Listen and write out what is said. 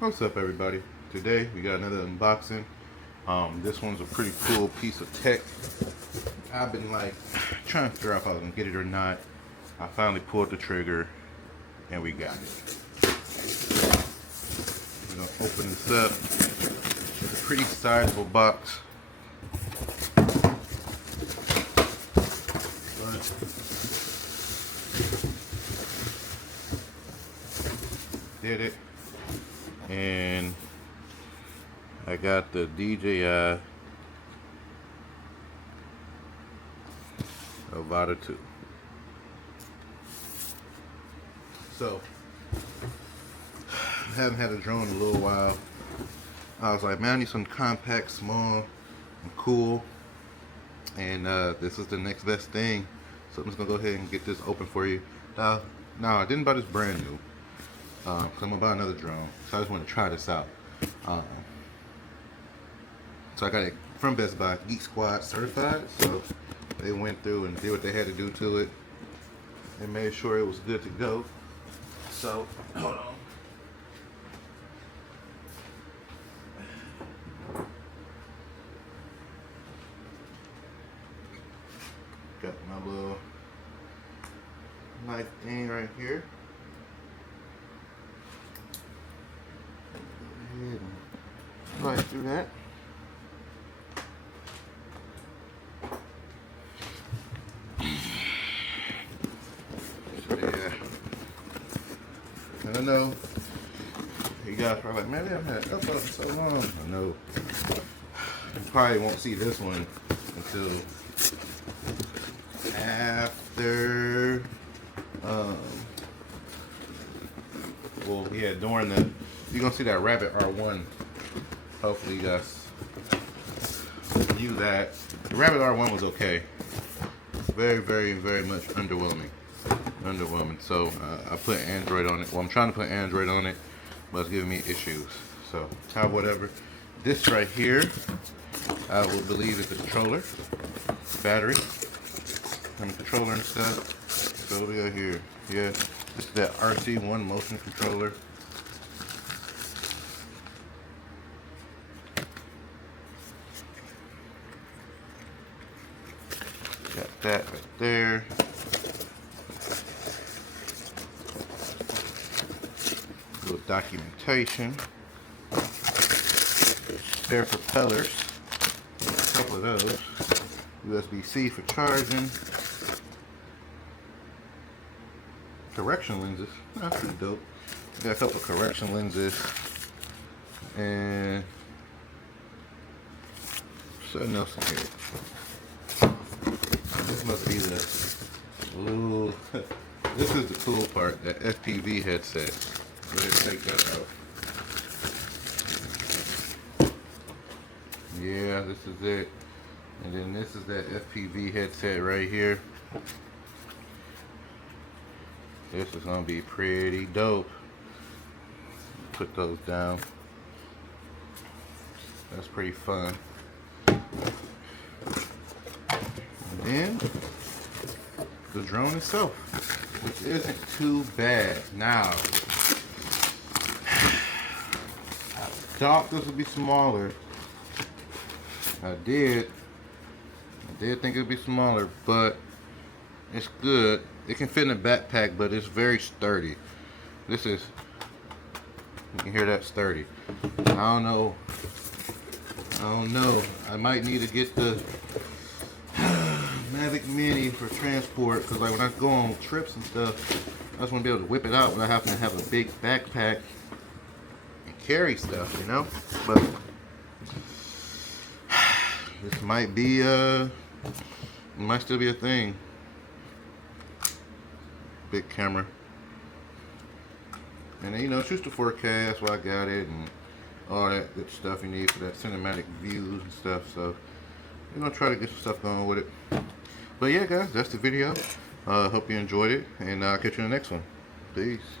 What's up, everybody? Today we got another unboxing. This one's a pretty cool piece of tech. I've been like trying to figure out if I was gonna get it or not. I finally pulled the trigger and we got it. We're gonna open this up. It's a pretty sizable box. Did it. And I got the DJI Avata 2. So, I haven't had a drone in a little while. I was like, man, I need some compact, small, and cool. And this is the next best thing. So I'm just gonna go ahead and get this open for you. Now I didn't buy this brand new. Cause I'm gonna buy another drone. So I just want to try this out. So I got it from Best Buy, Geek Squad certified. So they went through and did what they had to do to it. They made sure it was good to go. So hold on. Got my little knife thing right here. Go ahead and slide through that. So yeah, and I know you guys are like, man, they haven't had an upload in so long. I know you probably won't see this one until after well, yeah, during the, you're gonna see that Rabbit R1. Hopefully you guys view that. The Rabbit R1 was okay. Very much underwhelming. So I put Android on it. Well, I'm trying to put Android on it, but it's giving me issues. So whatever. This right here, I will believe is the controller, battery, and the controller and stuff. So we got here. Yeah, this is that RC1 motion controller. Got that right there. Little documentation. Spare propellers. A couple of those. USB-C for charging. Correction lenses. That's pretty dope. Got a couple of correction lenses. And something else in here. This must be the little, this is the cool part, that FPV headset. Let's take that out. Yeah, this is it. And then this is that FPV headset right here. This is gonna be pretty dope. Put those down. That's pretty fun. And then the drone itself, which isn't too bad. Now, I thought this would be smaller. I did think it'd be smaller, but it's good. It can fit in a backpack, but it's very sturdy. This is, you can hear that, sturdy. I don't know. I might need to get the Mavic Mini for transport, because like when I go on trips and stuff, I just want to be able to whip it out, but I happen to have a big backpack and carry stuff, you know. But this might be it might still be a thing. Big camera, and then, you know, shoots to 4K. That's why I got it, and all that good stuff you need for that cinematic views and stuff. So we're gonna try to get some stuff going with it. But yeah, guys, that's the video. Hope you enjoyed it, and I'll catch you in the next one. Peace.